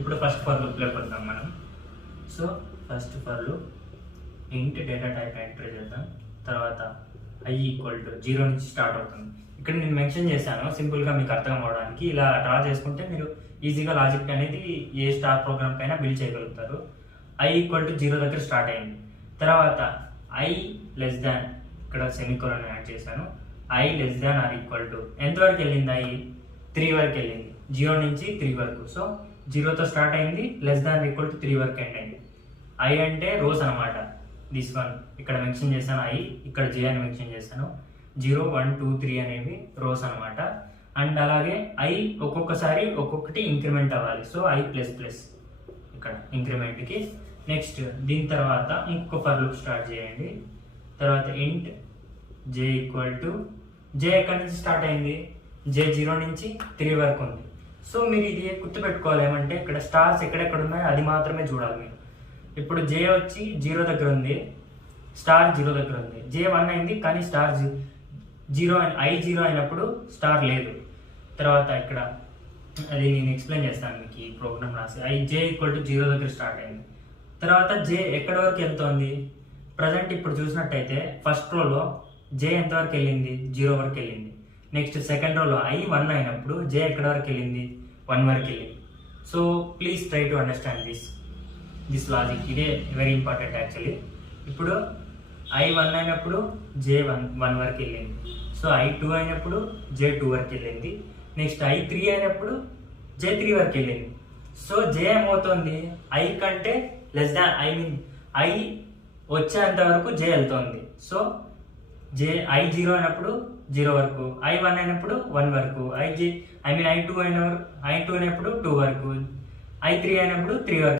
ఇప్పుడు first for లూప్లోకి వద్దాం మనం. సో ఫస్ట్ ఫర్ లూప్ ఇంట్ డేటా టైప్ ఎంటర్ చేద్దాం. తర్వాత i ఈక్వల్ టు 0 నుంచి స్టార్ట్ అవుతుంది. ఇక్కడ నేను మెన్షన్ చేశాను సింపుల్గా మీకు అర్థం అవడానికి. ఇలా డ్రా చేసుకుంటే మీరు ఈజీగా లాజిక్ అనేది ఏ స్టార్ ప్రోగ్రామ్ కైనా బిల్డ్ చేయగలుగుతారు. i ఈక్వల్ టు 0 దగ్గర స్టార్ట్ అయింది. తర్వాత i లెస్ దాన్, ఇక్కడ సెమికోలన్ యాడ్ చేశాను. i less than or equal to ఎంతవరకు వెళ్ళింది? i 3 వరకు వెళ్ళింది. 0 నుంచి 3 వరకు. సో 0తో స్టార్ట్ అయింది, లెస్ దాన్ ఈక్వల్ టు 3 వరకు ఎండ్ అయింది. i అంటే రోస్ అనమాట. దిస్ వన్ ఇక్కడ మెన్షన్ చేశాను, i ఇక్కడ j అని మెన్షన్ చేశాను. 0, 1, 2, 3 అనేవి రోస్ అనమాట. అండ్ అలాగే i ఒక్కొక్కసారి ఒక్కొక్కటి ఇంక్రిమెంట్ అవ్వాలి. సో i ప్లస్ ప్లస్ ఇక్కడ ఇంక్రిమెంట్కి. నెక్స్ట్ దీని తర్వాత ఇంకొక ఫర్ లూప్ స్టార్ట్ చేయండి. తర్వాత ఇంట్ j ఈక్వల్ టు, j ఎక్కడి నుంచి స్టార్ట్ అయింది? j 0 నుంచి 3 వరకు ఉంది. సో మీరు ఇది గుర్తుపెట్టుకోవాలి ఏమంటే ఇక్కడ స్టార్స్ ఎక్కడెక్కడ ఉన్నాయో అది మాత్రమే చూడాలి మీరు. ఇప్పుడు j వచ్చి 0 దగ్గర ఉంది, స్టార్ 0 దగ్గర ఉంది. j 1 అయింది కానీ స్టార్ 0 i 0 అయినప్పుడు స్టార్ లేదు. తర్వాత ఇక్కడ అది నేను ఎక్స్ప్లెయిన్ చేస్తాను మీకు ఈ ప్రోగ్రామ్ రాసి. j ఈక్వల్ టు 0 దగ్గర స్టార్ట్ అయింది. తర్వాత j ఎక్కడి వరకు వెళ్తుంది? ప్రజెంట్ ఇప్పుడు చూసినట్టయితే ఫస్ట్ రోలో j ఎంతవరకు వెళ్ళింది? 0 వరకు వెళ్ళింది. నెక్స్ట్ సెకండ్ రోలో i 1 అయినప్పుడు j ఎక్కడి వరకు వెళ్ళింది? 1 వరకు వెళ్ళింది. So please try to understand this logic. ఇదే వెరీ ఇంపార్టెంట్ యాక్చువల్లీ. ఇప్పుడు i 1 అయినప్పుడు j 1 వరకు వెళ్ళింది. సో i 2 అయినప్పుడు j 2 వరకు వెళ్ళింది. నెక్స్ట్ i 3 అయినప్పుడు j 3 వరకు వెళ్ళింది. సో j ఏమవుతుంది? i కంటే లెస్ దాన్, i వచ్చేంత వరకు j వెళ్తుంది. సో i 0 అయినప్పుడు 0 వరకు, i 1 అయినప్పుడు 1 వరకు, i 2 అయినప్పుడు 2 వరకు, i 3 అయినప్పుడు 3 వరకు.